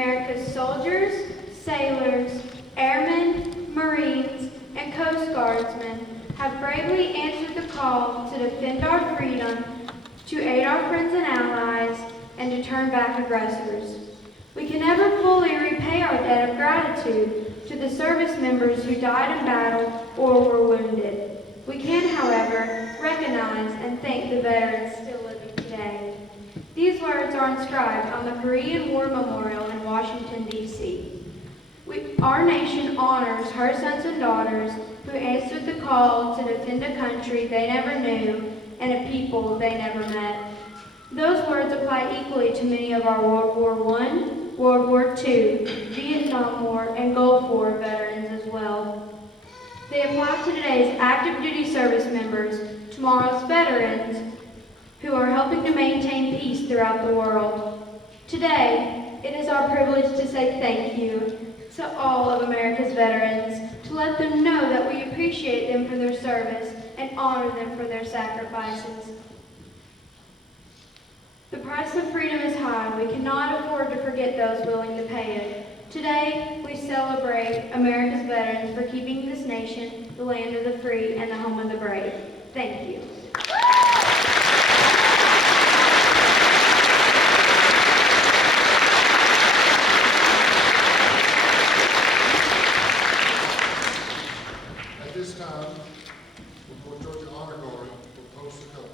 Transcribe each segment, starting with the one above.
America's soldiers, sailors, airmen, Marines, and Coast Guardsmen have bravely answered the call to defend our freedom, to aid our friends and allies, and to turn back aggressors. We can never fully repay our debt of gratitude to the service members who died in battle or were wounded. We can, however, recognize and thank the veterans still living today. These words are inscribed on the Korean War Memorial in Washington, D.C. Our nation honors her sons and daughters who answered the call to defend a country they never knew and a people they never met. Those words apply equally to many of our World War I, World War II, Vietnam War, and Gulf War veterans as well. They apply to today's active duty service members, tomorrow's veterans, who are helping to maintain peace throughout the world. Today, it is our privilege to say thank you to all of America's veterans, to let them know that we appreciate them for their service and honor them for their sacrifices. The price of freedom is high. We cannot afford to forget those willing to pay it. Today, we celebrate America's veterans for keeping this nation the land of the free and the home of the brave. Thank you. At this time, the Fort Georgia Honor Guard will post the color.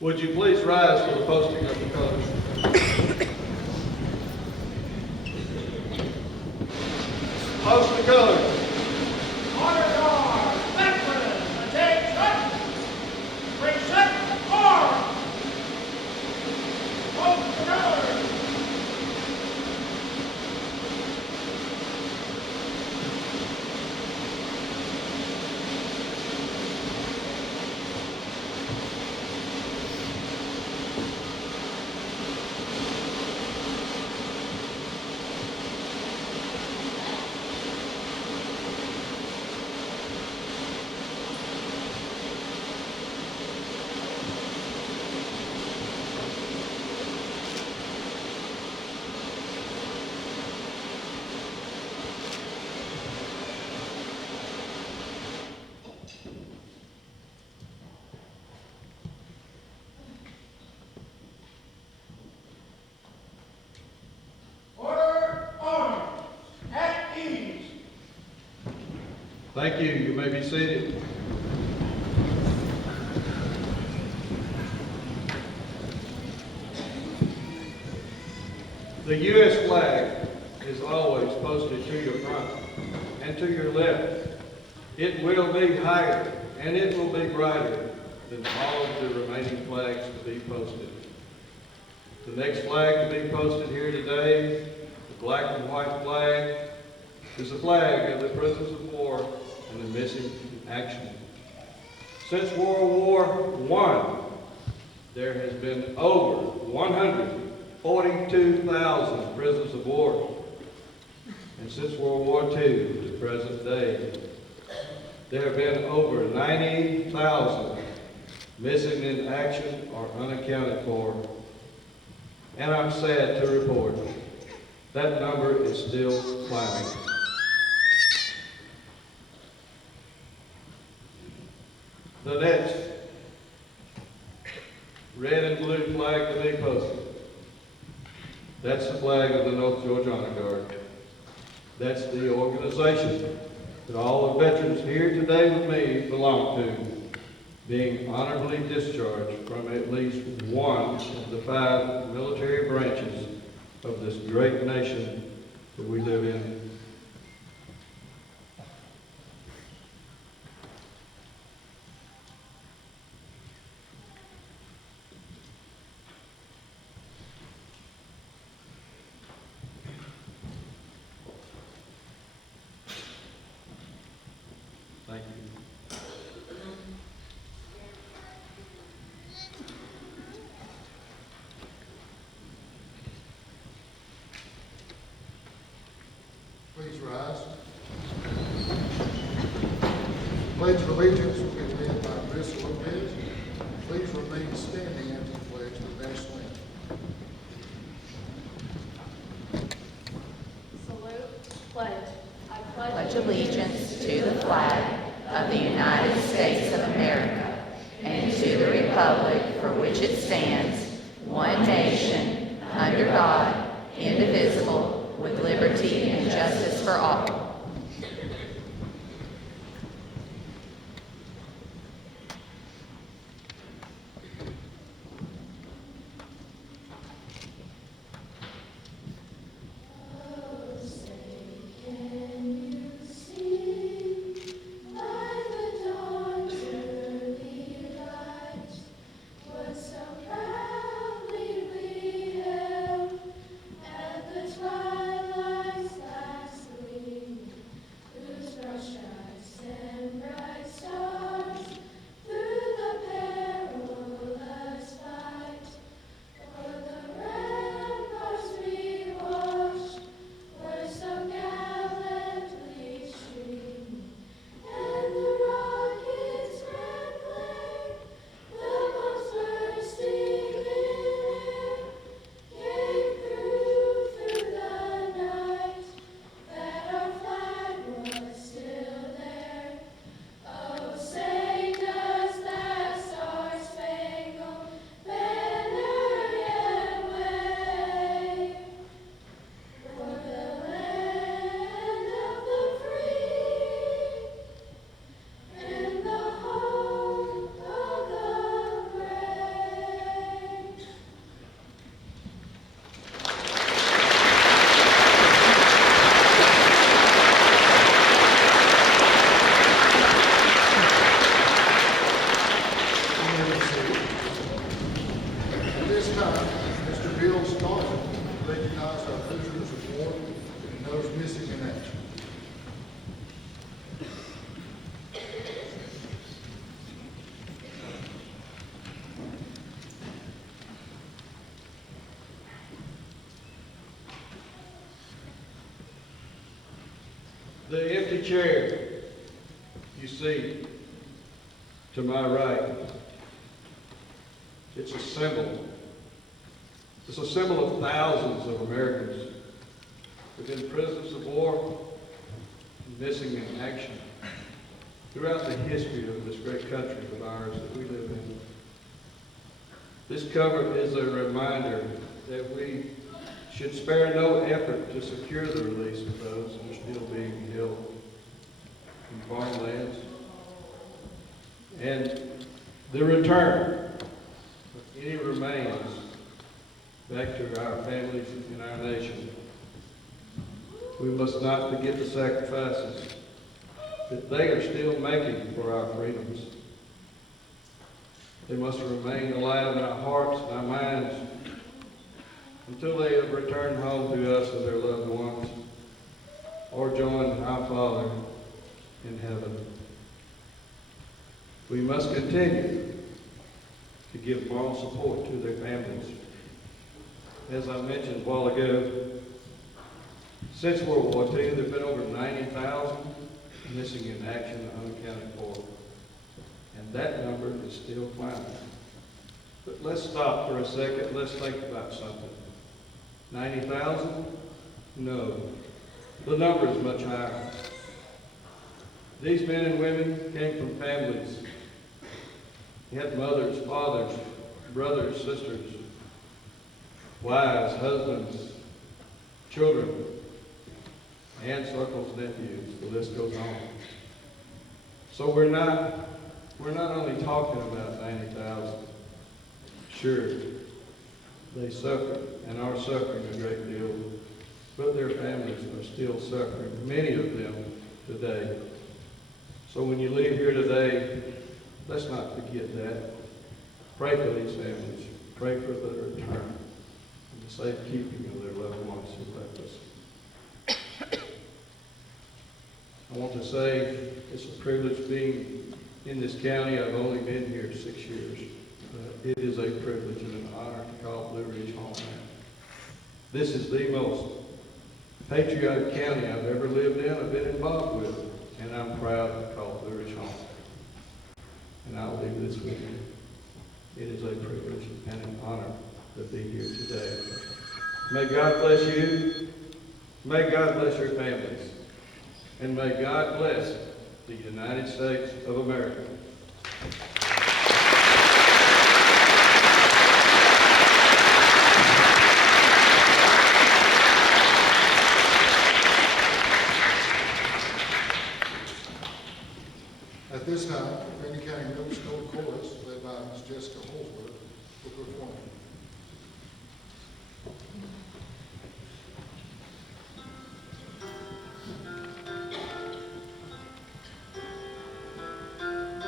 Would you please rise for the posting of the colors? Post the colors. Honor guard, veterans, attention! Present arms! Post the colors! Thank you. You may be seated. The U.S. flag is always posted to your front and to your left. It will be higher and it will be brighter than all of the remaining flags to be posted. The next flag to be posted here today, the black and white flag, is the flag of the prisoners of war and the missing in action. Since World War I, there has been over 142,000 prisoners of war. And since World War II to the present day, there have been over 90,000 missing in action or unaccounted for. And I'm sad to report that number is still climbing. The next red and blue flag to be posted. That's the flag of the North Georgia Honor Guard. That's the organization that all the veterans here today with me belong to, being honorably discharged from at least one of the 5 military branches of this great nation that we live in. Thank you. Pledge of Allegiance will be led by Chris Lopez. Please remain standing after the pledge of the national anthem. Salute, pledge. I Pledge allegiance to the flag of the United States of America and to the republic for which it stands, one nation, under God, indivisible, with liberty and justice for all. At this time, Mr. Bill Staunton will recognize our prisoners of war and those missing in action. The empty chair you see to my right, it's a symbol. It's a symbol of thousands of Americans who've been prisoners of war and missing in action throughout the history of this great country of ours that we live in. This cover is a reminder that we should spare no effort to secure the release of those who are still being held in foreign lands, and the return of any remains back to our families and our nation. We must not forget the sacrifices that they are still making for our freedoms. They must remain alive in our hearts and our minds until they have returned home to us as their loved ones or join our Father in heaven. We must continue to give moral support to their families. As I mentioned a while ago, since World War II, there have been over 90,000 missing in action unaccounted for. And that number is still climbing. But let's stop for a second. Let's think about something. 90,000? No. The number is much higher. These men and women came from families. They had mothers, fathers, brothers, sisters, wives, husbands, children, aunts, uncles, nephews. The list goes on. So we're not only talking about 90,000. Sure, they suffer and are suffering a great deal, but their families are still suffering, many of them today. So when you leave here today, let's not forget that. Pray for these families. Pray for the return and the safekeeping of their loved ones who left us. I want to say it's a privilege being in this county. I've only been here 6 years. It is a privilege and an honor to call Blue Ridge home. This is the most patriotic county I've ever lived in, I've been involved with, and I'm proud to call Blue Ridge home. and I'll leave this with you. It is a privilege and an honor to be here today. May God bless you. May God bless your families. And may God bless the United States of America. At this time, Fannin County Middle School Chorus, led by Ms. Jessica Holsworth, will perform. Thank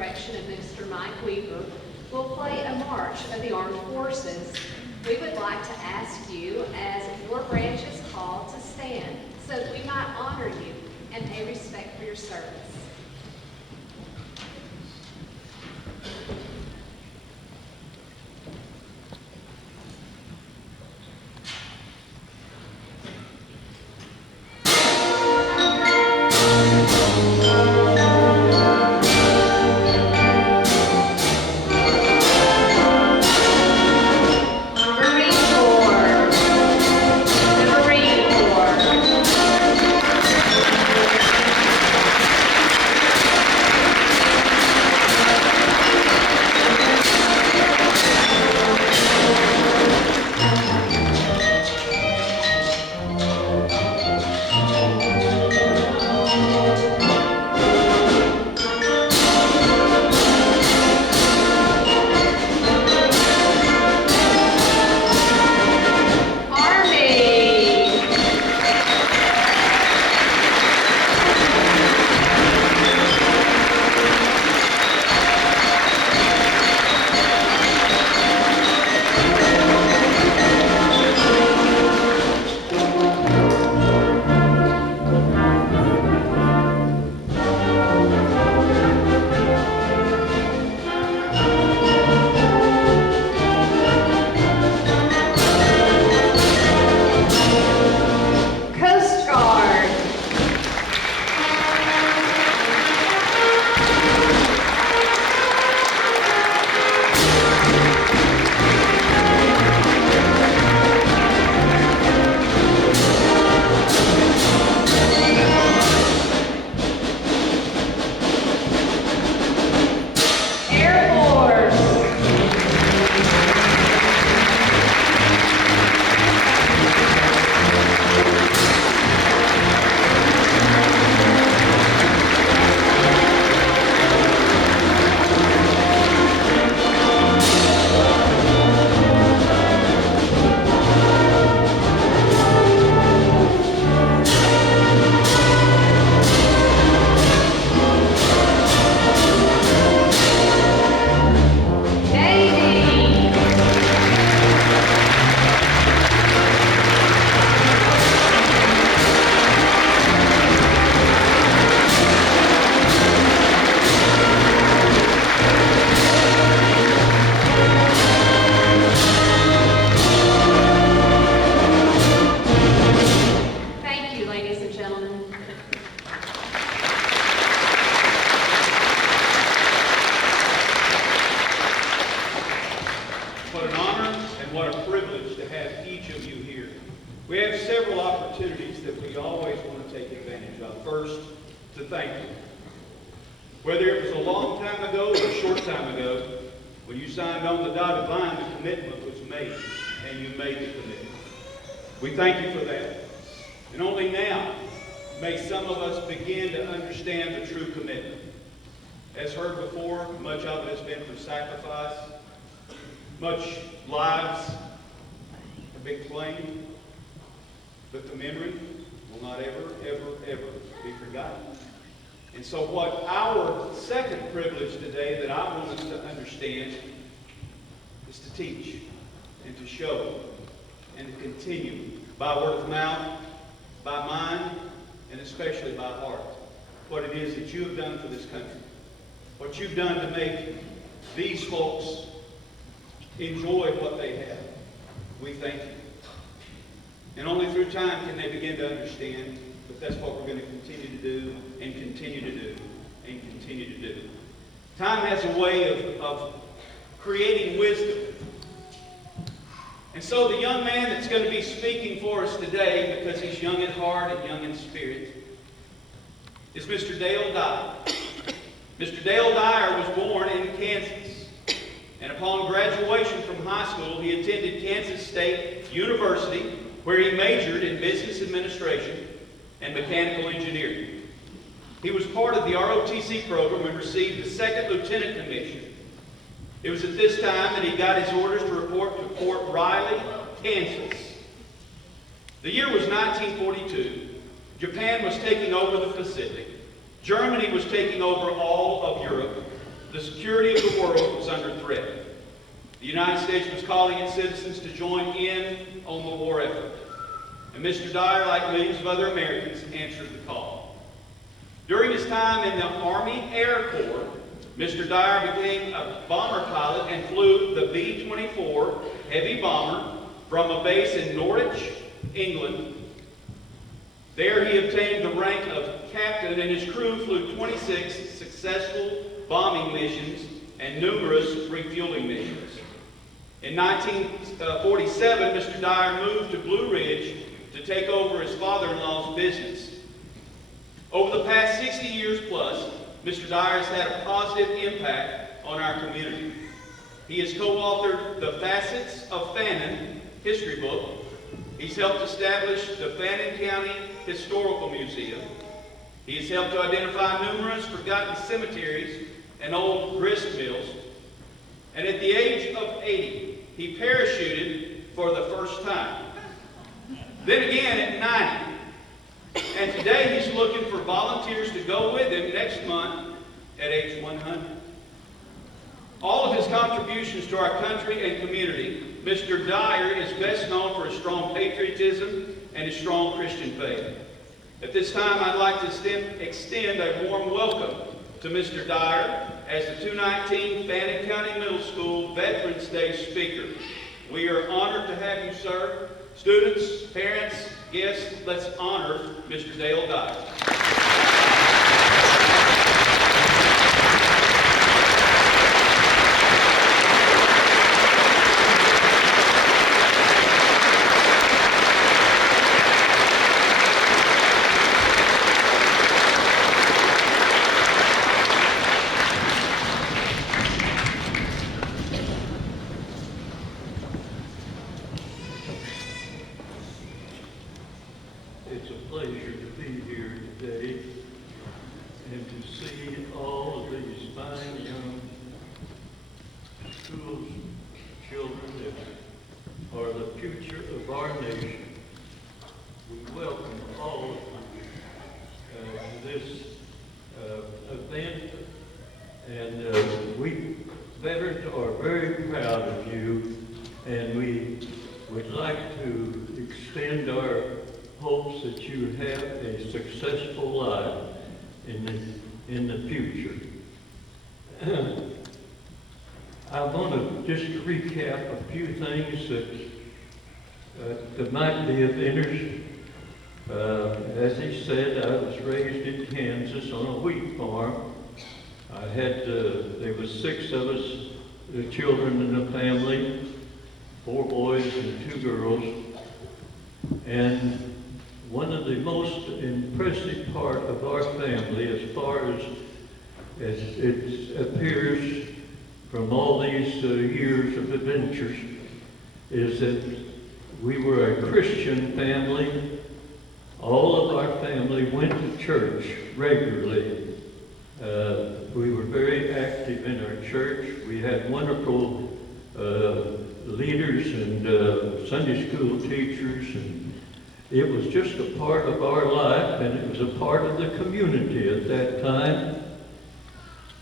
direction of Mr. Mike Weaver, will play a march of the Armed Forces. We would like to ask you, as your branch is called, to stand so that we might honor you and pay respect for your service. Whether it was a long time ago or a short time ago, when you signed on the dotted line, the commitment was made, and you made the commitment. We thank you for that. And only now may some of us begin to understand the true commitment. As heard before, much of it has been through sacrifice. Much lives have been claimed, but the memory will not ever, ever, ever be forgotten. And so what our second privilege today that I want us to understand is to teach and to show and to continue by word of mouth, by mind, and especially by heart what it is that you have done for this country. What you've done to make these folks enjoy what they have. We thank you. And only through time can they begin to understand, but that's what we're going to continue to do and continue to do and continue to do. Time has a way of creating wisdom. And so the young man that's going to be speaking for us today, because he's young at heart and young in spirit, is Mr. Dale Dyer. Mr. Dale Dyer was born in Kansas, and upon graduation from high school, he attended Kansas State University, where he majored in business administration and mechanical engineering. He was part of the ROTC program and received the second lieutenant commission. It was at this time that he got his orders to report to Fort Riley, Kansas. The year was 1942. Japan was taking over the Pacific. Germany was taking over all of Europe. the security of the world was under threat. The United States was calling its citizens to join in on the war effort. And Mr. Dyer, like millions of other Americans, answered the call. During his time in the Army Air Corps, Mr. Dyer became a bomber pilot and flew the B-24 heavy bomber from a base in Norwich, England. There he obtained the rank of captain, and his crew flew 26 successful bombing missions and numerous refueling missions. In 1947, Mr. Dyer moved to Blue Ridge to take over his father-in-law's business. Over the past 60 years plus, Mr. Dyer has had a positive impact on our community. He has co-authored the Facets of Fannin history book. He's helped establish the Fannin County Historical Museum. He has helped to identify numerous forgotten cemeteries and old grist mills. And at the age of 80, he parachuted for the first time. Then again at 90. And today he's looking for volunteers to go with him next month at age 100. All of his contributions to our country and community, Mr. Dyer is best known for his strong patriotism and his strong Christian faith. At this time, I'd like to extend a warm welcome to Mr. Dyer as the 2019 Fannin County Middle School Veterans Day speaker. We are honored to have you, sir. Students, parents, guests, let's honor Mr. Dale Dyer. It's a pleasure to be here today and to see all of these fine young school children that are the future of our nation. We welcome all of you to this event, and we veterans are very proud of you, and we would like to extend our hopes that you have a successful life in the future. I want to just recap a few things that might be of interest. As he said, I was raised in Kansas on a wheat farm. I had, there was 6 of us, the children in the family, 4 boys and 2 girls. And one of the most impressive part of our family, as far as it appears from all these years of adventures, is that we were a Christian family. All of our family went to church regularly. We were very active in our church. We had wonderful leaders and Sunday school teachers, and it was just a part of our life, and it was a part of the community at that time.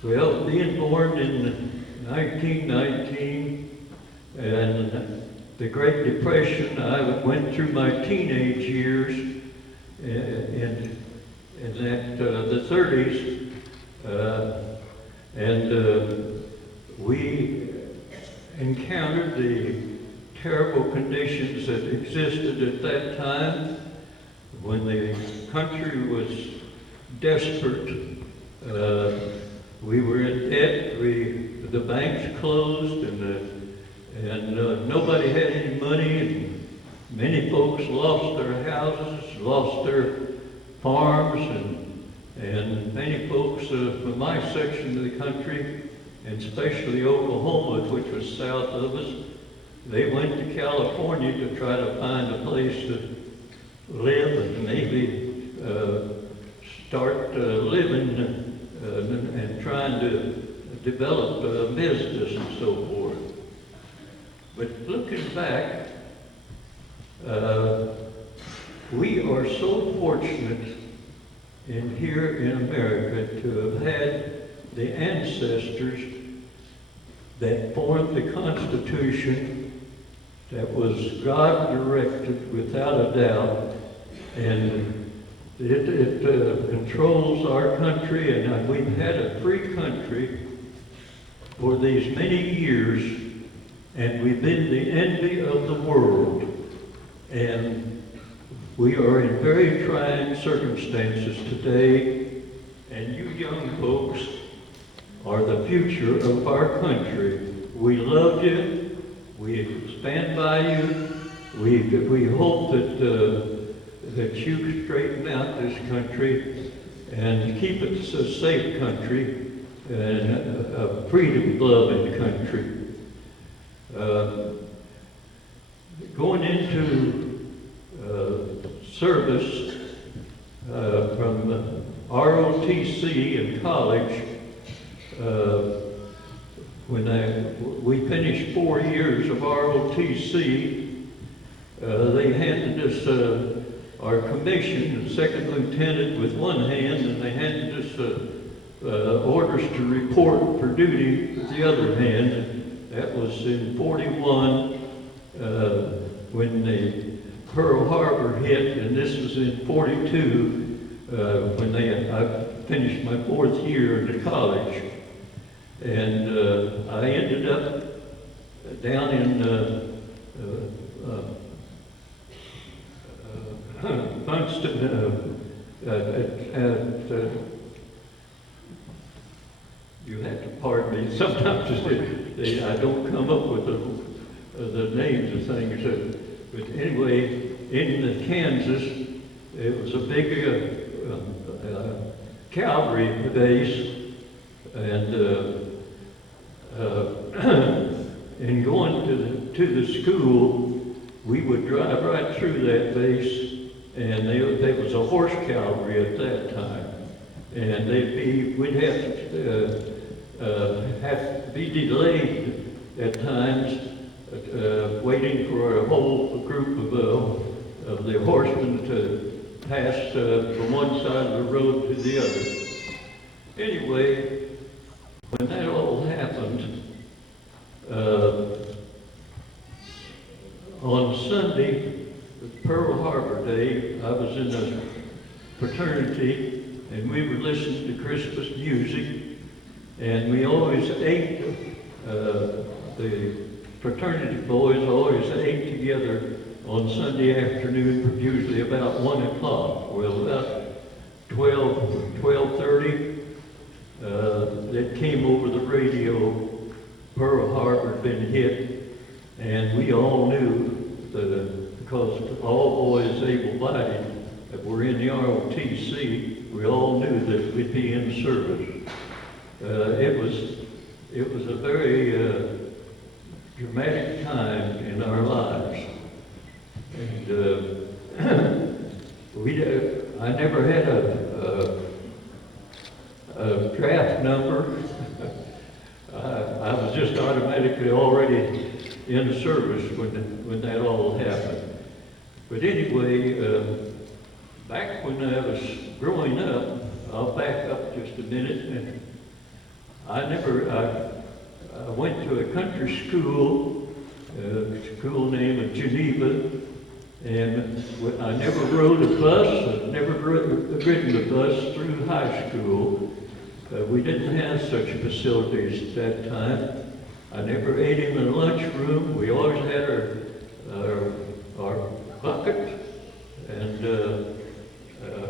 Well, being born in 1919 and the Great Depression, I went through my teenage years in the 30s, and we encountered the terrible conditions that existed at that time when the country was desperate. We were in debt. The banks closed, and nobody had any money. And many folks lost their houses, lost their farms, and many folks from my section of the country, and especially Oklahoma, which was south of us, they went to California to try to find a place to live and maybe start living and trying to develop a business and so forth. But looking back, we are so fortunate here in America to have had the ancestors that formed the Constitution that was God-directed without a doubt, and it controls our country, and we've had a free country for these many years, and we've been the envy of the world. And we are in very trying circumstances today, and you young folks are the future of our country. We love you, we stand by you, we hope that you straighten out this country and keep it a safe country and a freedom-loving country. Going into service from ROTC in college, when we finished 4 years of ROTC, they handed us our commission, a second lieutenant with one hand, and they handed us orders to report for duty with the other hand. That was in 41 when the Pearl Harbor hit, and this was in 42 when I finished my 4th year into college. And I ended up down in Funston, you have to pardon me, sometimes I don't come up with the names of things. But anyway, in Kansas, it was a big cavalry base, and in going to the school, we would drive right through that base, and there was a horse cavalry at that time, and we'd have to be delayed at times, waiting for a whole group of the horsemen to pass from one side of the road to the other. Anyway, when that all happened, on Sunday, Pearl Harbor Day, I was in a fraternity, and we were listening to Christmas music, and we always ate, the fraternity boys always ate together on Sunday afternoon, usually about 1 o'clock. Well, about 12:30, it came over the radio, Pearl Harbor had been hit, and we all knew because all boys able-bodied that were in the ROTC, we all knew that we'd be in service. It was a very dramatic time in our lives, and I never had a draft number. I was just automatically already in service when that all happened. But anyway, back when I was growing up, I'll back up just a minute, and I went to a country school, a school named Geneva, and I never rode a bus, I've never ridden a bus through high school. We didn't have such facilities at that time. I never ate in the lunchroom. We always had our bucket and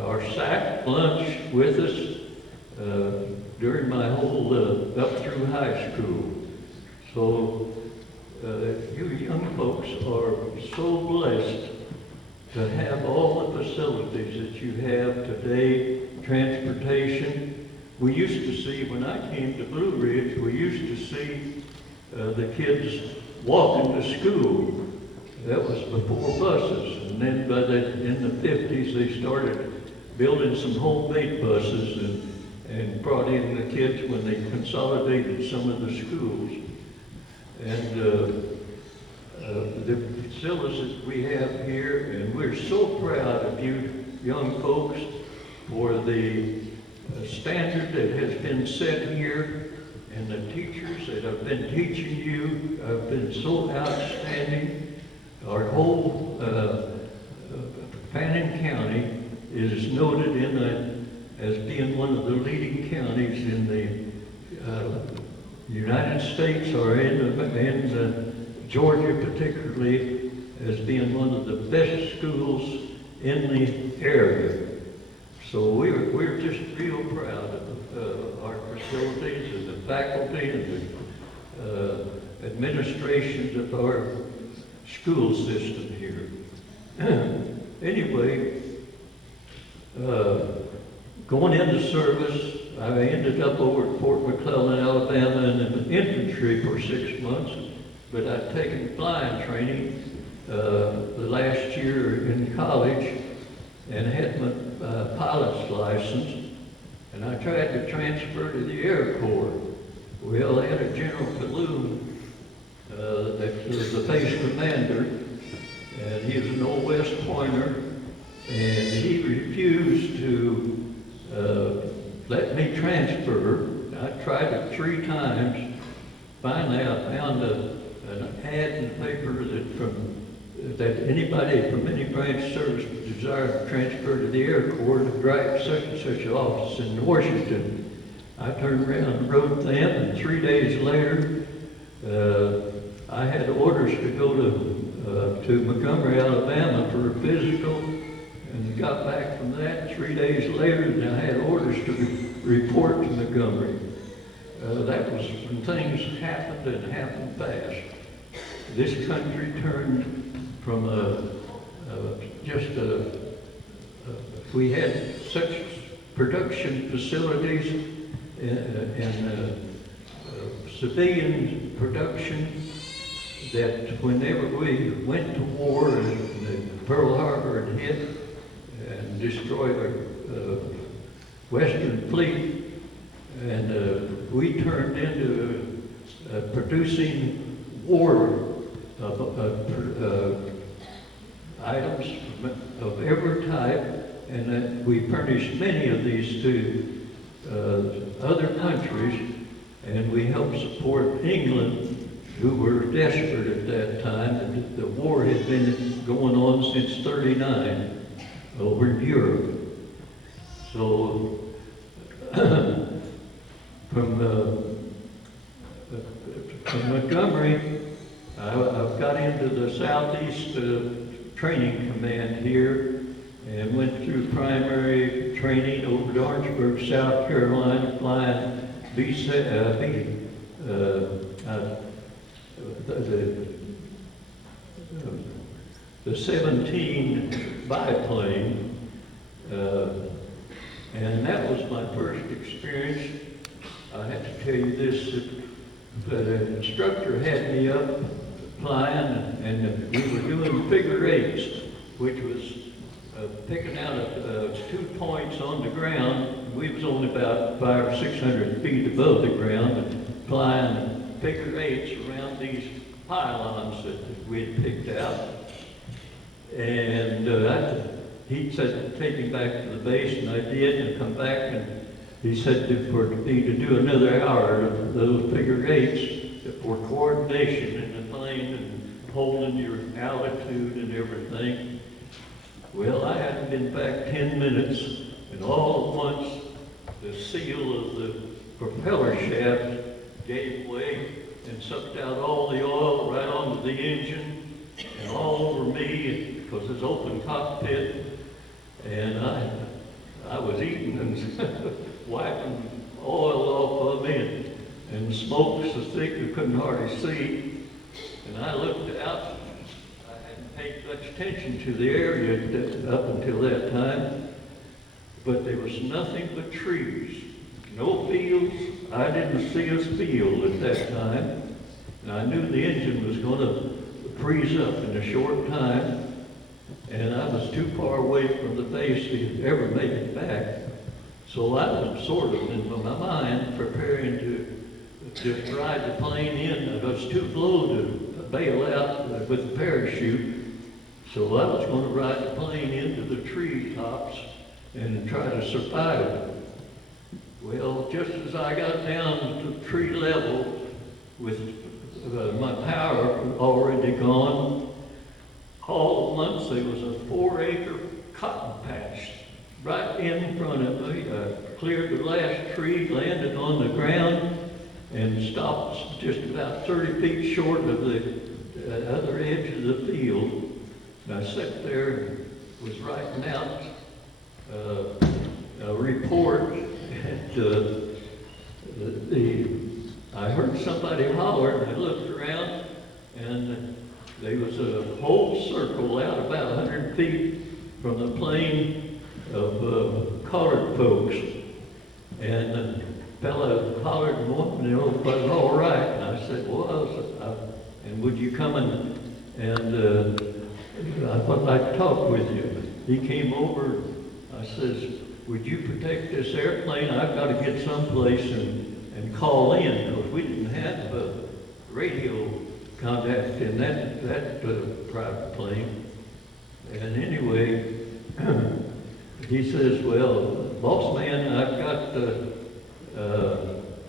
our sack lunch with us during my whole up through high school. So you young folks are so blessed to have all the facilities that you have today, transportation. We used to see, when I came to Blue Ridge, we used to see the kids walking to school. That was before buses. And then in the 50s, they started building some homemade buses and brought in the kids when they consolidated some of the schools. And the facilities we have here, and we're so proud of you young folks for the standard that has been set here, and the teachers that have been teaching you have been so outstanding. Our whole Fannin County is noted in that as being one of the leading counties in the United States, or in Georgia particularly, as being one of the best schools in the area. So we're just real proud of our facilities and the faculty and the administrations of our school system here. Anyway, going into service, I ended up over at Fort McClellan, Alabama in the infantry for 6 months, but I'd taken flying training the last year in college and had my pilot's license, and I tried to transfer to the Air Corps. Well, I had a General Calhoun that was the base commander, and he was an old West Pointer, and he refused to let me transfer. I tried it 3 times. Finally, I found an ad in the paper that anybody from any branch service would desire to transfer to the Air Corps to write such and such an office in Washington. I turned around and wrote them, and 3 days later, I had orders to go to Montgomery, Alabama for a physical, and got back from that 3 days later, and I had orders to report to Montgomery. That was when things happened and happened fast. This country turned from we had such production facilities and civilian production that whenever we went to war and Pearl Harbor had hit and destroyed our Western fleet, and we turned into producing war items of every type, and we furnished many of these to other countries, and we helped support England, who were desperate at that time. The war had been going on since '39 over in Europe. So from Montgomery, I got into the Southeast Training Command here and went through primary training over to Orangeburg, South Carolina, flying the 17 biplane, and that was my first experience. I have to tell you this, that an instructor had me up flying, and we were doing figure eights, which was picking out 2 points on the ground. We was only about 500 or 600 feet above the ground, and flying figure eights around these pylons that we had picked out. And he said, take me back to the base, and I did, and come back, and he said for me to do another hour of those figure eights for coordination in the plane and holding your altitude and everything. Well, I hadn't been back 10 minutes, and all at once, the seal of the propeller shaft gave way and sucked out all the oil right onto the engine and all over me, because it's open cockpit, and I was eating and wiping oil off of me, and smoke so thick you couldn't hardly see. And I looked out. I hadn't paid much attention to the area up until that time, but there was nothing but trees, no fields. I didn't see a field at that time, and I knew the engine was going to freeze up in a short time, and I was too far away from the base to ever make it back. So I was sort of, in my mind, preparing to just ride the plane in. I was too low to bail out with a parachute. So I was going to ride the plane into the tree tops and try to survive it. Well, just as I got down to tree level with my power already gone, all at once there was a 4-acre cotton patch right in front of me. I cleared the last tree, landed on the ground, and stopped just about 30 feet short of the other edge of the field. And I sat there and was writing out a report, and I heard somebody holler, and I looked around, and there was a whole circle out about 100 feet from the plane of colored folks. And the fellow hollered and wanted to know if I was all right. And I said, well, and would you come and I would like to talk with you. He came over. I says, would you protect this airplane? I've got to get someplace and call in, because we didn't have radio contact in that private plane. And anyway, he says, well, boss man, I've got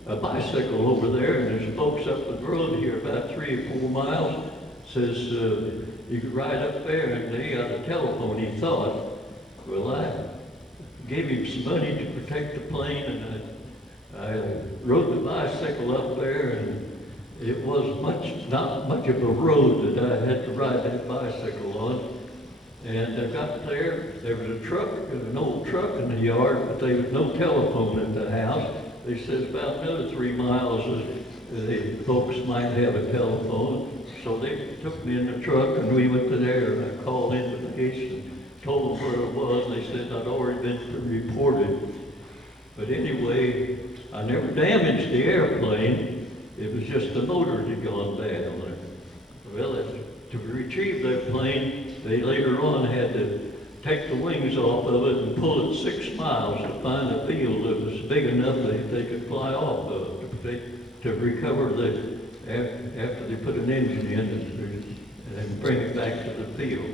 a bicycle over there, and there's folks up the road here about 3 or 4 miles. Says, you could ride up there, and they got a telephone, he thought. Well, I gave him some money to protect the plane, and I rode the bicycle up there, and it was not much of a road that I had to ride that bicycle on. And I got there was a truck, an old truck in the yard, but there was no telephone at the house. They said about another 3 miles, the folks might have a telephone. So they took me in the truck, and we went to there, and I called in with the police and told them where it was, and they said I'd already been reported. But anyway, I never damaged the airplane. It was just the motor that had gone bad on it. Well, to retrieve that plane, they later on had to take the wings off of it and pull it 6 miles to find a field that was big enough that they could fly off of to recover after they put an engine in and bring it back to the field.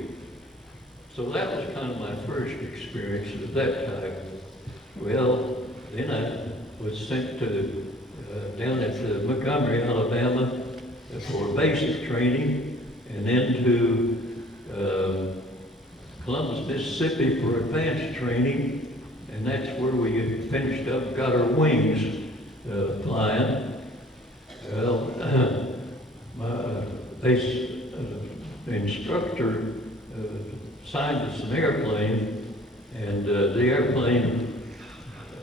So that was kind of my first experience of that type. Well, then I was sent to down at Montgomery, Alabama for basic training, and then to Columbus, Mississippi for advanced training, and that's where we finished up, got our wings flying. Well, my instructor signed us an airplane, and the airplane,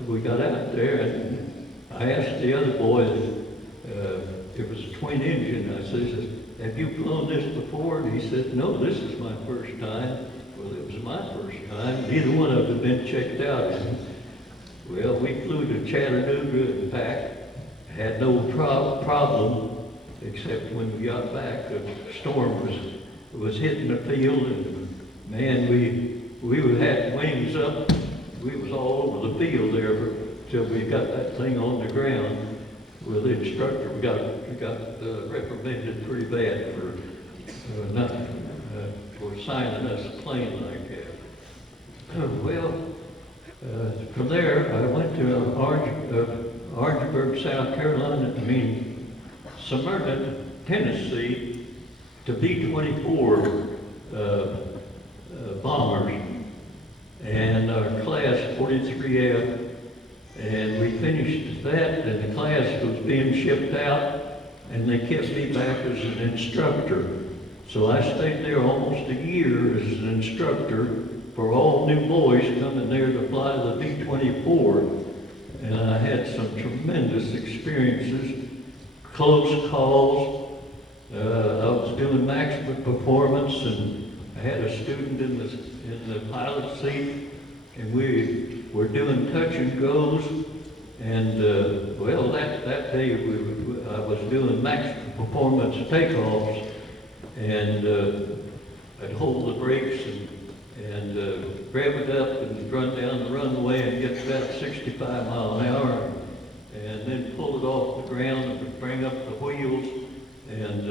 we got out there, and I asked the other boy, it was a twin engine. I says, have you flown this before? And he said, no, this is my first time. Well, it was my first time. Neither one of us had been checked out. Well, we flew to Chattanooga and back. Had no problem, except when we got back, the storm was hitting the field, and man, we had wings up. We was all over the field there till we got that thing on the ground. With the instructor, we got reprimanded pretty bad for signing us a plane like that. Well, from there I went to Orangeburg, South Carolina. Smyrna, Tennessee, to B-24 bombers, and our class 43F. And we finished that, and the class was being shipped out, and they kept me back as an instructor. So I stayed there almost a year as an instructor for all new boys coming there to fly the B-24. And I had some tremendous experiences, close calls. I was doing maximum performance, and I had a student in the pilot seat, and we were doing touch and goes, and well, that day I was doing maximum performance takeoffs, and I'd hold the brakes and rev it up and run down the runway and get about 65 miles an hour, and then pull it off the ground and bring up the wheels and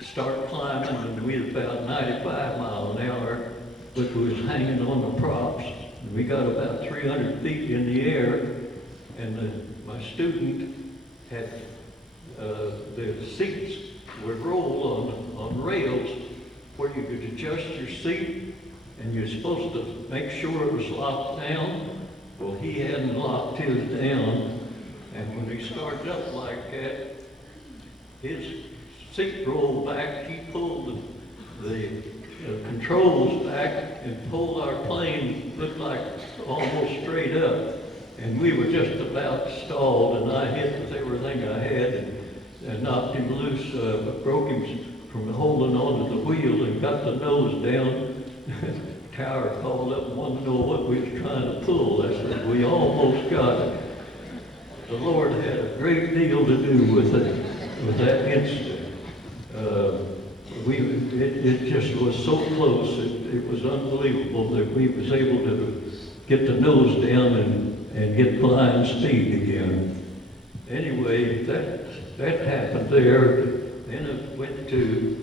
start climbing, and we had about 95 miles an hour, but we was hanging on the props. We got about 300 feet in the air, and my student had, the seats were rolled on rails where you could adjust your seat, and you're supposed to make sure it was locked down. Well, he hadn't locked his down, and when he started up like that, his seat rolled back. He pulled the controls back and pulled our plane, looked like almost straight up. And we were just about stalled, and I hit with everything I had and knocked him loose, broke him from holding onto the wheel and got the nose down. Tower called up and wanted to know what we was trying to pull. I said, we almost got it. The Lord had a great deal to do with it, with that incident. It just was so close. It was unbelievable that we was able to get the nose down and get flying speed again. Anyway, that happened there. Then it went to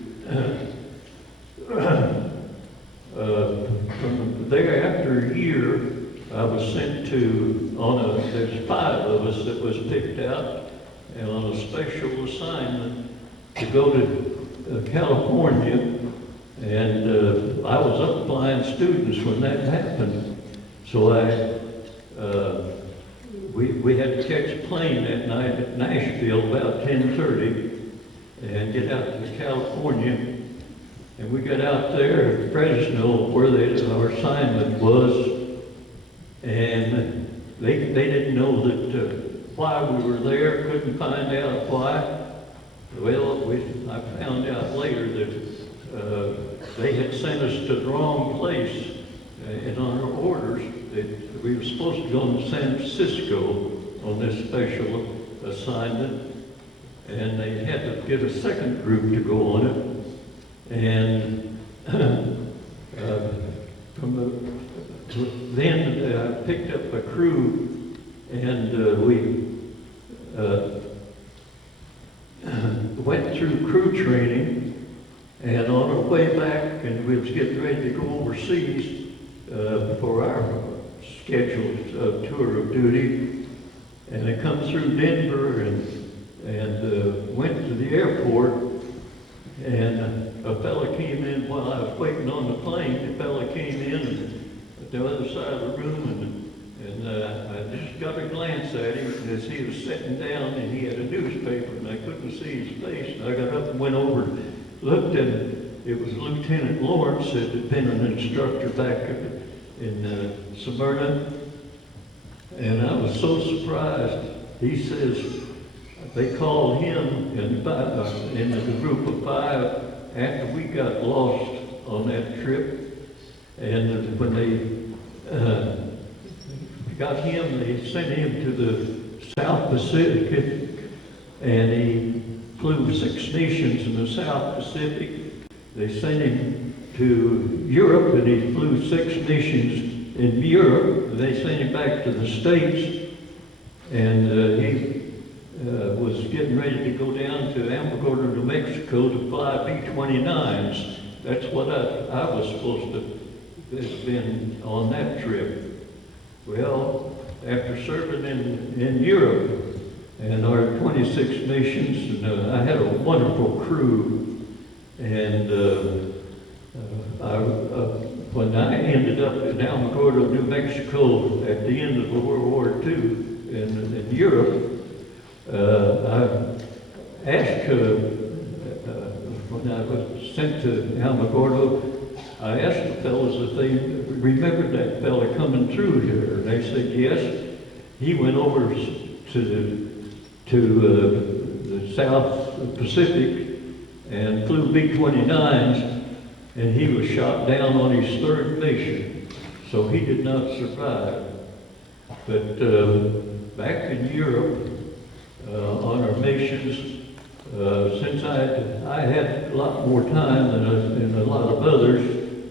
from there after a year, I was sent to there's 5 of us that was picked out and on a special assignment to go to California, and I was up flying students when that happened. So we had to catch a plane that night at Nashville about 10:30 and get out to California. And we got out there at Fresno where our assignment was, and they didn't know that why we were there, couldn't find out why. Well, I found out later that they had sent us to the wrong place, and on our orders, that we were supposed to go to San Francisco on this special assignment, and they had to get a second group to go on it. And then I picked up a crew, and we went through crew training, and on our way back, and we was getting ready to go overseas for our scheduled tour of duty, and I come through Denver and went to the airport, and a fella came in while I was waiting on the plane. The fella came in at the other side of the room, and I just got a glance at him as he was sitting down, and he had a newspaper, and I couldn't see his face. And I got up and went over, looked at him. It was Lieutenant Lawrence that had been an instructor back in Smyrna, and I was so surprised. He says, they called him in the group of 5 after we got lost on that trip, and when they got him, they sent him to the South Pacific, and he flew 6 nations in the South Pacific. They sent him to Europe, and he flew 6 nations in Europe. They sent him back to the States, and he was getting ready to go down to Alamogordo, New Mexico to fly B-29s. That's what I was supposed to have been on that trip. Well, after serving in Europe and our 26 nations, and I had a wonderful crew, and when I ended up in Alamogordo, New Mexico at the end of World War II in Europe, I asked, when I was sent to Alamogordo, I asked the fellows if they remembered that fella coming through here, and they said yes. He went over to the South Pacific and flew B-29s, and he was shot down on his 3rd mission, so he did not survive. But back in Europe, on our missions, since I had a lot more time than a lot of others,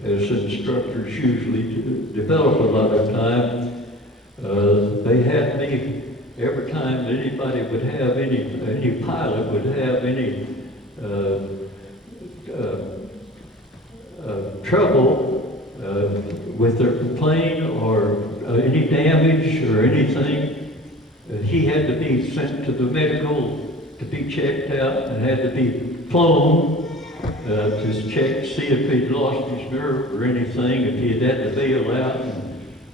as instructors usually develop a lot of time, they had me every time that anybody would have any pilot would have any trouble with their plane or any damage or anything, he had to be sent to the medical to be checked out and had to be flown to check, see if he'd lost his nerve or anything, if he had to bail out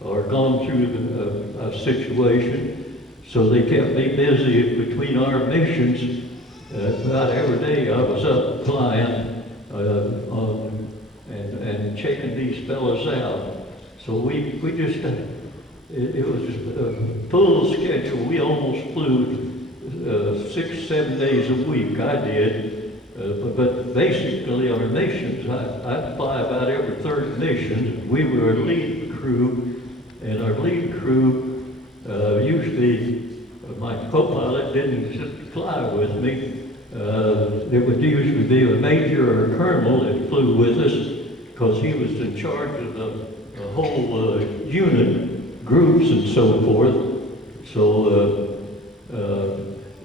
or gone through a situation. So they kept me busy between our missions. About every day I was up flying and checking these fellows out. So we just, it was a full schedule. We almost flew 6-7 days a week. I did. But basically our missions, I'd fly about every third mission. We were a lead crew, and our lead crew, usually my co-pilot didn't just fly with me. It would usually be a major or a colonel that flew with us, because he was in charge of the whole unit, groups and so forth. So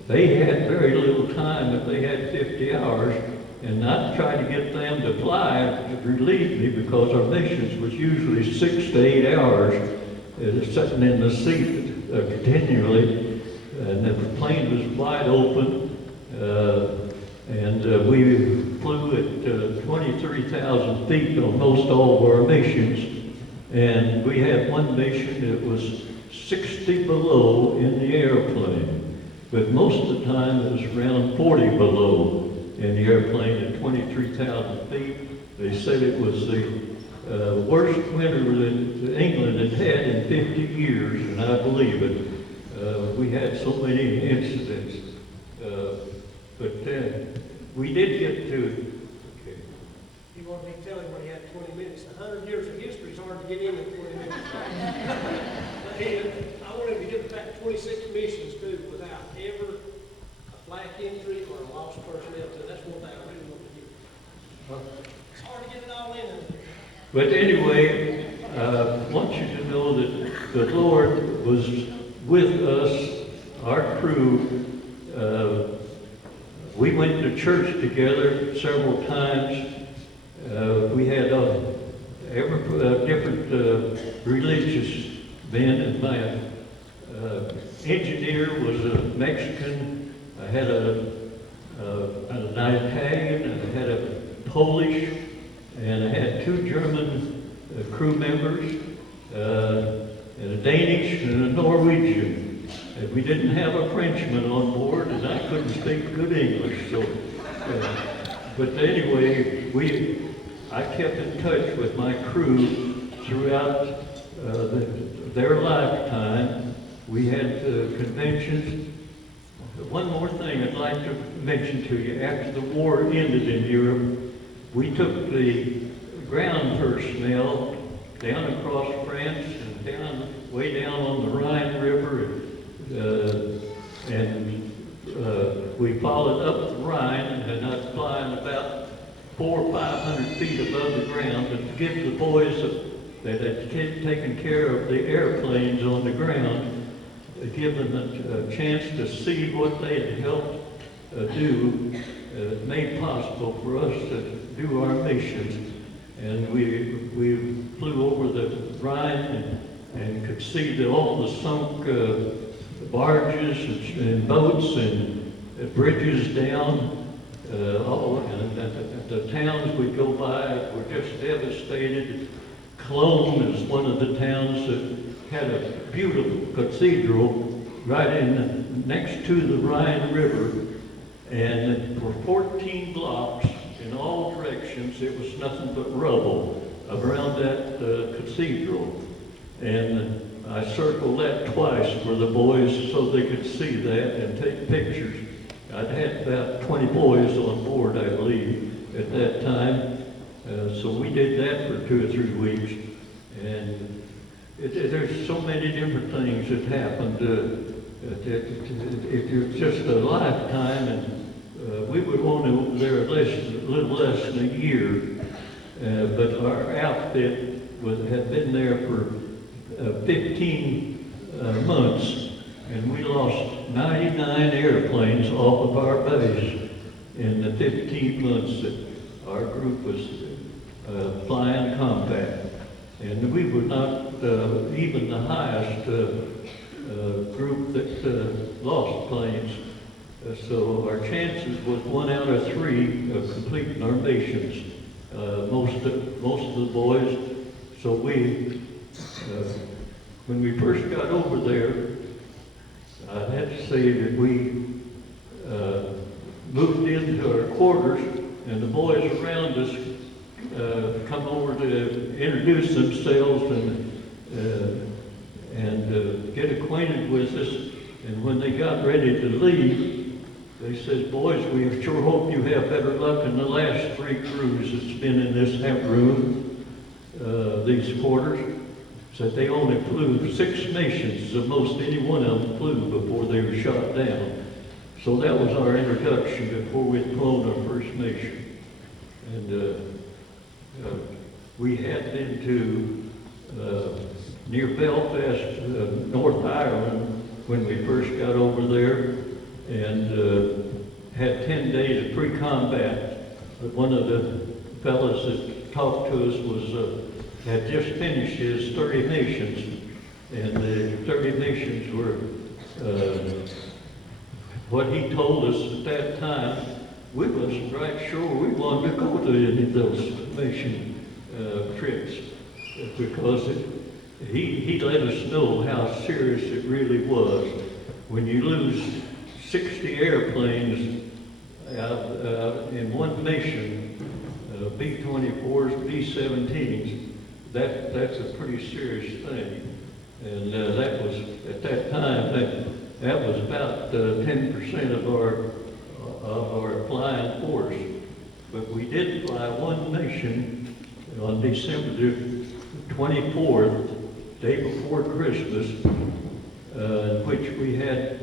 they had very little time if they had 50 hours, and I tried to get them to fly to relieve me, because our missions was usually 6 to 8 hours sitting in the seat continually, and the plane was wide open. And we flew at 23,000 feet on most all of our missions. And we had one mission that was 60 below in the airplane. But most of the time it was around 40 below in the airplane at 23,000 feet. They said it was the worst winter that England had had in 50 years, and I believe it. We had so many incidents. But we did get to, okay. You want me to tell him when he had 20 minutes? 100 years of history is hard to get in 20 minutes. And I want him to get back 26 missions too, without ever a flak entry or a lost personnel. So that's one thing I really want to do. It's hard to get it all in. But anyway, I want you to know that the Lord was with us, our crew. We went to church together several times. We had different religious men, and my engineer was a Mexican. I had an Italian, and I had a Polish, and I had 2 German crew members, and a Danish and a Norwegian. And we didn't have a Frenchman on board, and I couldn't speak good English. So, but anyway, I kept in touch with my crew throughout their lifetime. We had conventions. One more thing I'd like to mention to you. After the war ended in Europe, we took the ground personnel down across France and way down on the Rhine River, and we followed up the Rhine, and I'd flying about 400 or 500 feet above the ground to give the boys that had taken care of the airplanes on the ground, give them a chance to see what they had helped do, made possible for us to do our missions. And we flew over the Rhine and could see all the sunk barges and boats and bridges down. And the towns we go by were just devastated. Cologne is one of the towns that had a beautiful cathedral right next to the Rhine River. And for 14 blocks in all directions, it was nothing but rubble around that cathedral. And I circled that twice for the boys so they could see that and take pictures. I'd had about 20 boys on board, I believe, at that time. So we did that for 2 or 3 weeks. And there's so many different things that happened. It's just a lifetime, and we would want to there a little less than a year. But our outfit had been there for 15 months, and we lost 99 airplanes off of our base in the 15 months that our group was flying combat. And we were not even the highest group that lost planes. So our chances was 1 out of 3 of completing our missions. Most of the boys. So when we first got over there, I had to say that we moved into our quarters, and the boys around us come over to introduce themselves and get acquainted with us. And when they got ready to leave, they said, "Boys, we sure hope you have better luck than the last 3 crews that's been in this room, these quarters." Said they only flew 6 missions, the most any one of them flew before they were shot down. So that was our introduction before we'd flown our first mission. And we had been to near Belfast, North Ireland, when we first got over there, and had 10 days of pre-combat. But one of the fellows that talked to us had just finished his 30 missions, and the 30 missions were what he told us at that time. We wasn't right sure we wanted to go to any of those mission trips, because he let us know how serious it really was. When you lose 60 airplanes in one mission, B-24s, B-17s, that's a pretty serious thing. And that was, at that time, that was about 10% of our flying force. But we did fly one mission on December the 24th, day before Christmas, which we had,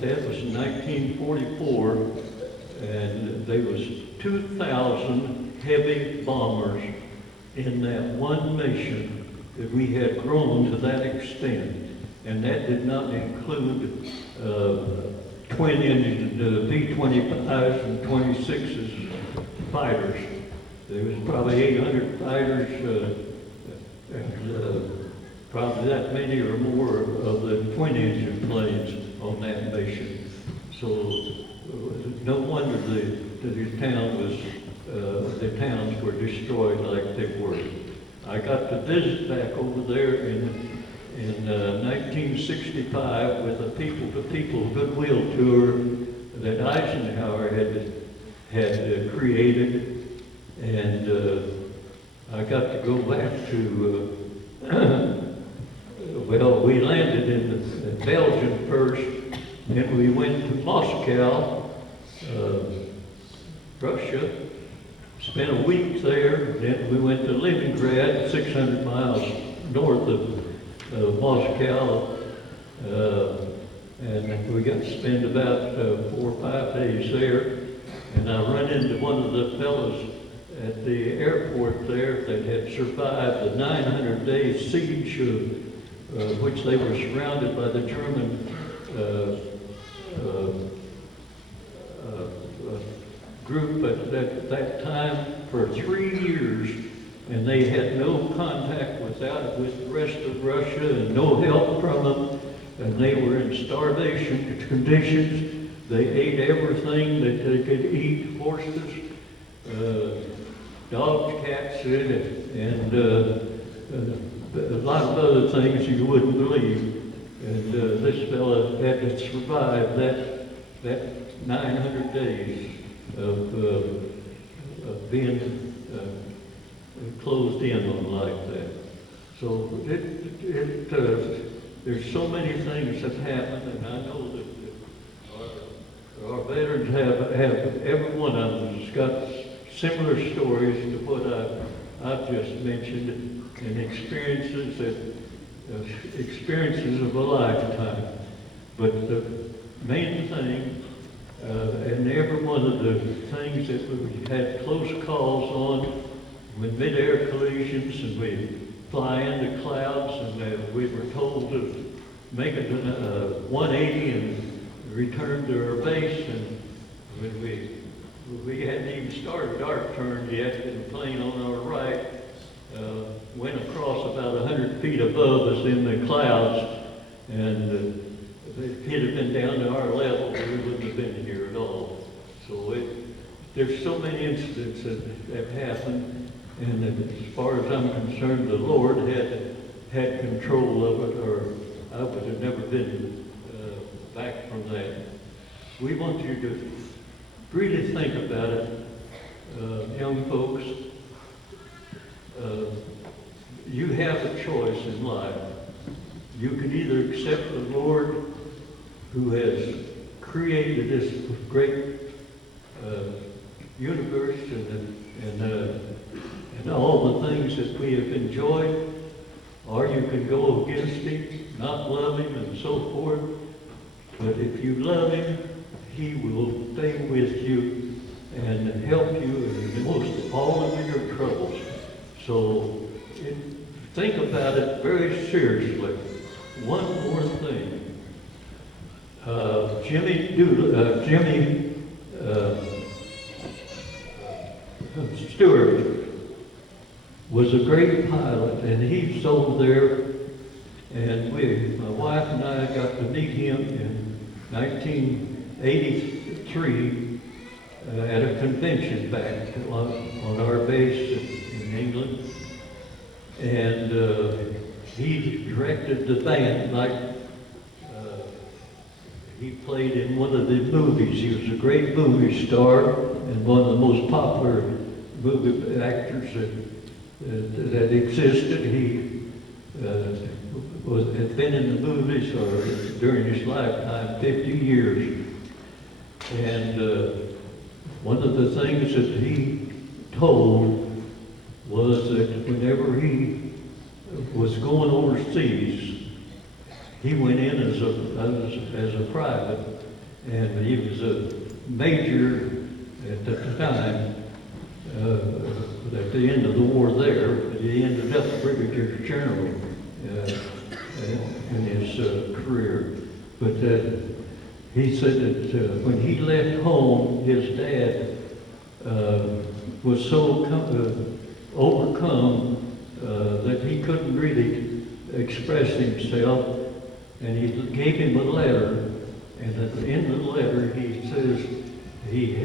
that was 1944, and there was 2,000 heavy bombers in that one mission, that we had grown to that extent. And that did not include twin-engine B-25s and 26s fighters. There was probably 800 fighters, and probably that many or more of the twin-engine planes on that mission. So no wonder the towns were destroyed like they were. I got to visit back over there in 1965 with a people-to-people goodwill tour that Eisenhower had created, and I got to go back to. Well, we landed in Belgium first, then we went to Moscow, Russia. Spent a week there, then we went to Leningrad, 600 miles north of Moscow, and we got to spend about 4 or 5 days there. And I run into one of the fellows at the airport there that had survived the 900-day siege, of which they were surrounded by the German group at that time for 3 years, and they had no contact with the rest of Russia and no help from them, and they were in starvation conditions. They ate everything that they could eat: horses, dogs, cats, and a lot of other things you wouldn't believe. And this fella had to survive that 900 days of being closed in on like that. So there's so many things that happen, and I know that our veterans have every one of them has got similar stories to what I've just mentioned, and experiences of a lifetime. But the main thing, and every one of the things that we had close calls on, with mid-air collisions, and we fly into clouds, and we were told to make it 180 and return to our base, and when we hadn't even started dark turn yet, and the plane on our right went across about 100 feet above us in the clouds, And if he'd have been down to our level, we wouldn't have been here at all. So there's so many incidents that have happened, and as far as I'm concerned, the Lord had control of it, or I would have never been back from that. We want you to really think about it, young folks. You have a choice in life. You can either accept the Lord who has created this great universe and all the things that we have enjoyed, or you can go against him, not love him, and so forth. But if you love him, he will stay with you and help you in most all of your troubles. So think about it very seriously. One more thing. Jimmy Stewart was a great pilot, and he's over there, and my wife and I got to meet him in 1983 at a convention back on our base in England, and he directed the band like he played in one of the movies. He was a great movie star and one of the most popular movie actors that existed. He had been in the movies during his lifetime 50 years. And one of the things that he told was that whenever he was going overseas, he went in as a private, and he was a major at the time. At the end of the war there, he ended up brigadier general in his career. But he said that when he left home, his dad was so overcome that he couldn't really express himself. And he gave him a letter, and at the end of the letter he says, he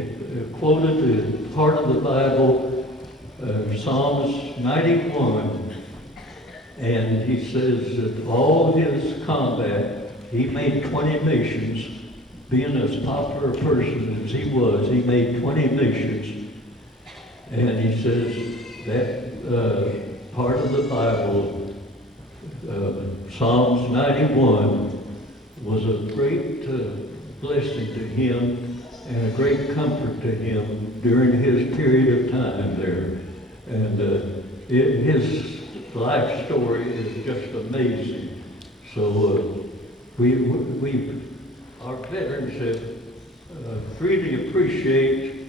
quoted the part of the Bible, Psalms 91, and he says that all his combat, he made 20 missions. Being as popular a person as he was, he made 20 missions. And he says that part of the Bible, Psalms 91, was a great blessing to him and a great comfort to him during his period of time there. And his life story is just amazing. So our veterans have really appreciate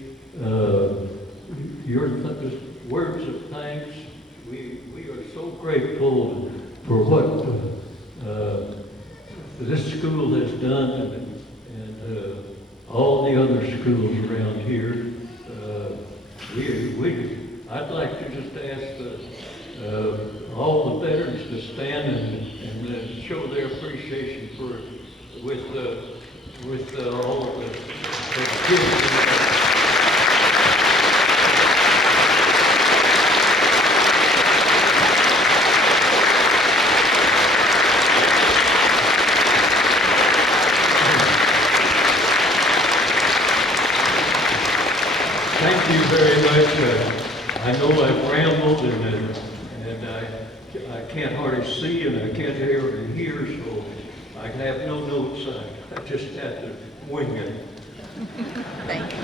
your words of thanks. We are so grateful for what this school has done and all the other schools around here. I'd like to just ask all the veterans to stand and show their appreciation with all of the kids. Thank you very much. I know I've rambled and I can't hardly see and I can't hardly hear, so I have no notes. I just had to wing it. Thank you.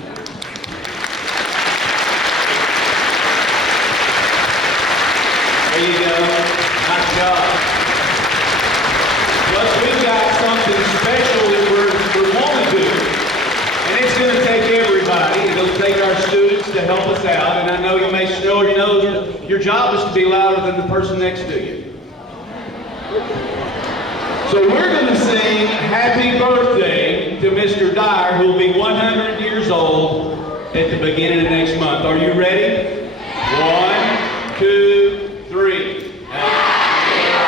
There you go. Nice job. Plus, we've got something special that we're going to do. And it's going to take everybody. It'll take our students to help us out. And I know you may already know your job is to be louder than the person next to you. So we're going to sing Happy Birthday to Mr. Dyer, who will be 100 years old at the beginning of next month. Are you ready? 1, 2, 3. Happy birthday.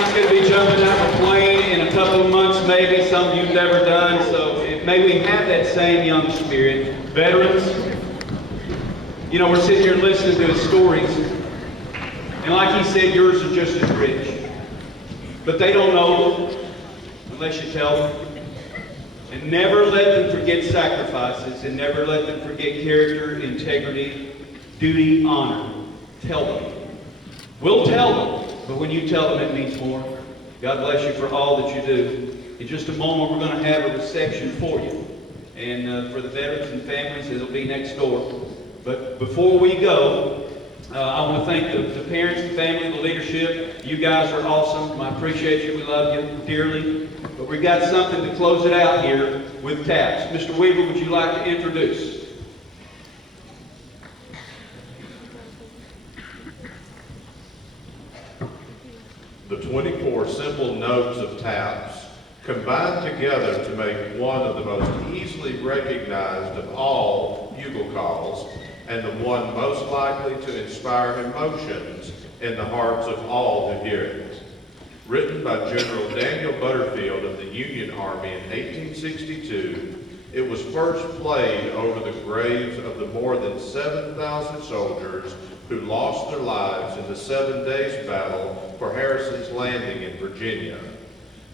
Johnny's going to be jumping out of a plane in a couple of months, maybe, something you've never done. So may we have that same young spirit. Veterans, you know, we're sitting here listening to his stories. And like he said, yours are just as rich. But they don't know unless you tell them. And never let them forget sacrifices, and never let them forget character, integrity, duty, honor. Tell them. We'll tell them, but when you tell them, it means more. God bless you for all that you do. In just a moment, we're going to have a reception for you. And for the veterans and families, it'll be next door. But before we go, I want to thank the parents, the family, the leadership. You guys are awesome. I appreciate you. We love you dearly. But we've got something to close it out here with taps. Mr. Weaver, would you like to introduce? The 24 simple notes of taps combine together to make one of the most easily recognized of all bugle calls, and the one most likely to inspire emotions in the hearts of all who hear it. Written by General Daniel Butterfield of the Union Army in 1862, it was first played over the graves of the more than 7,000 soldiers who lost their lives in the 7 Days Battle for Harrison's Landing in Virginia.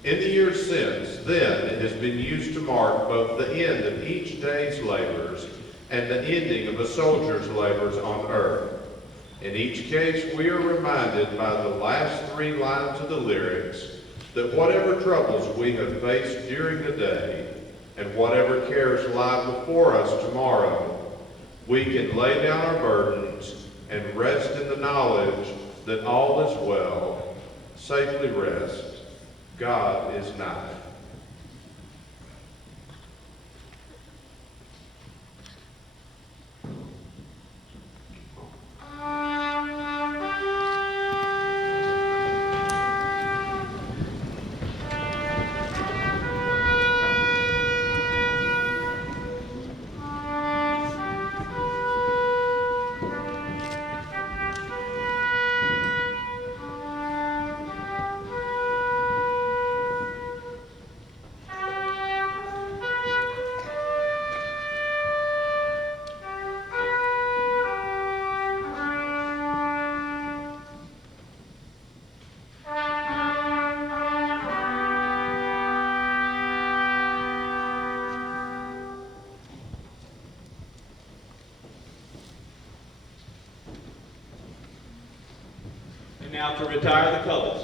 In the years since then, it has been used to mark both the end of each day's labors and the ending of a soldier's labors on earth. In each case, we are reminded by the last 3 lines of the lyrics that whatever troubles we have faced during the day and whatever cares lie before us tomorrow, we can lay down our burdens and rest in the knowledge that all is well. Safely rest. God is nigh. And now to retire the colors.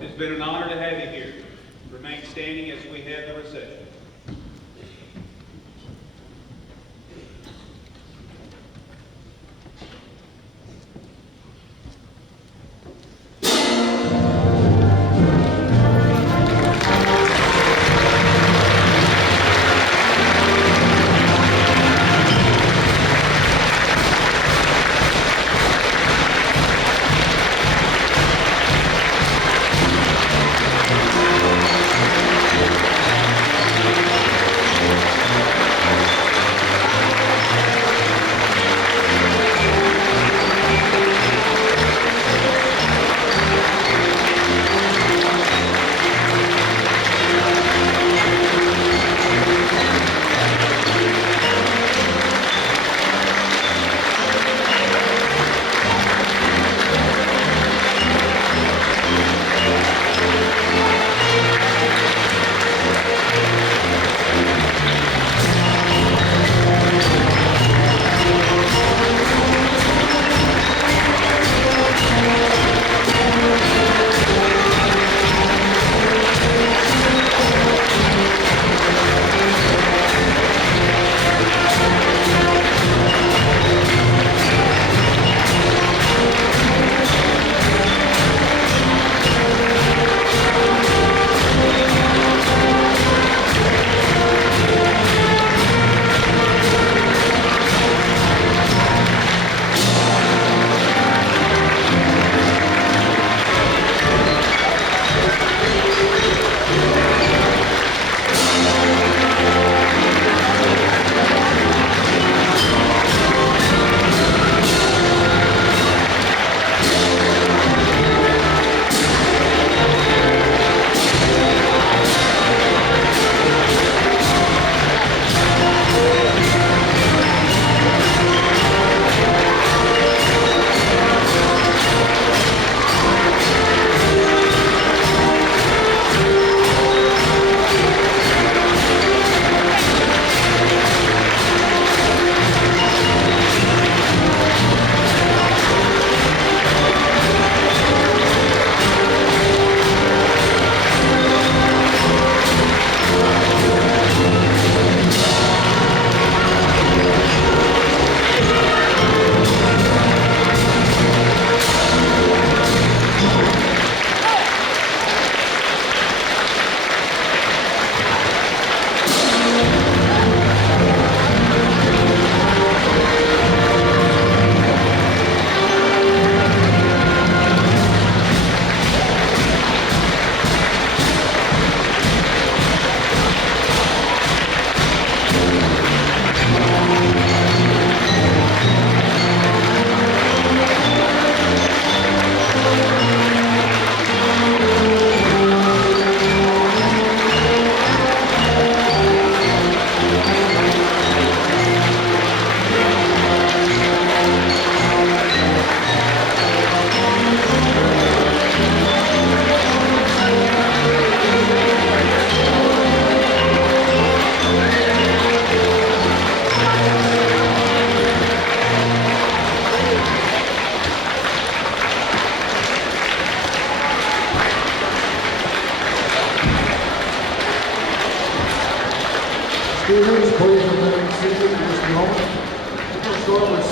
It's been an honor to have you here. Remain standing as we have the reception. Students, please remain seated for just a moment. We're going to start with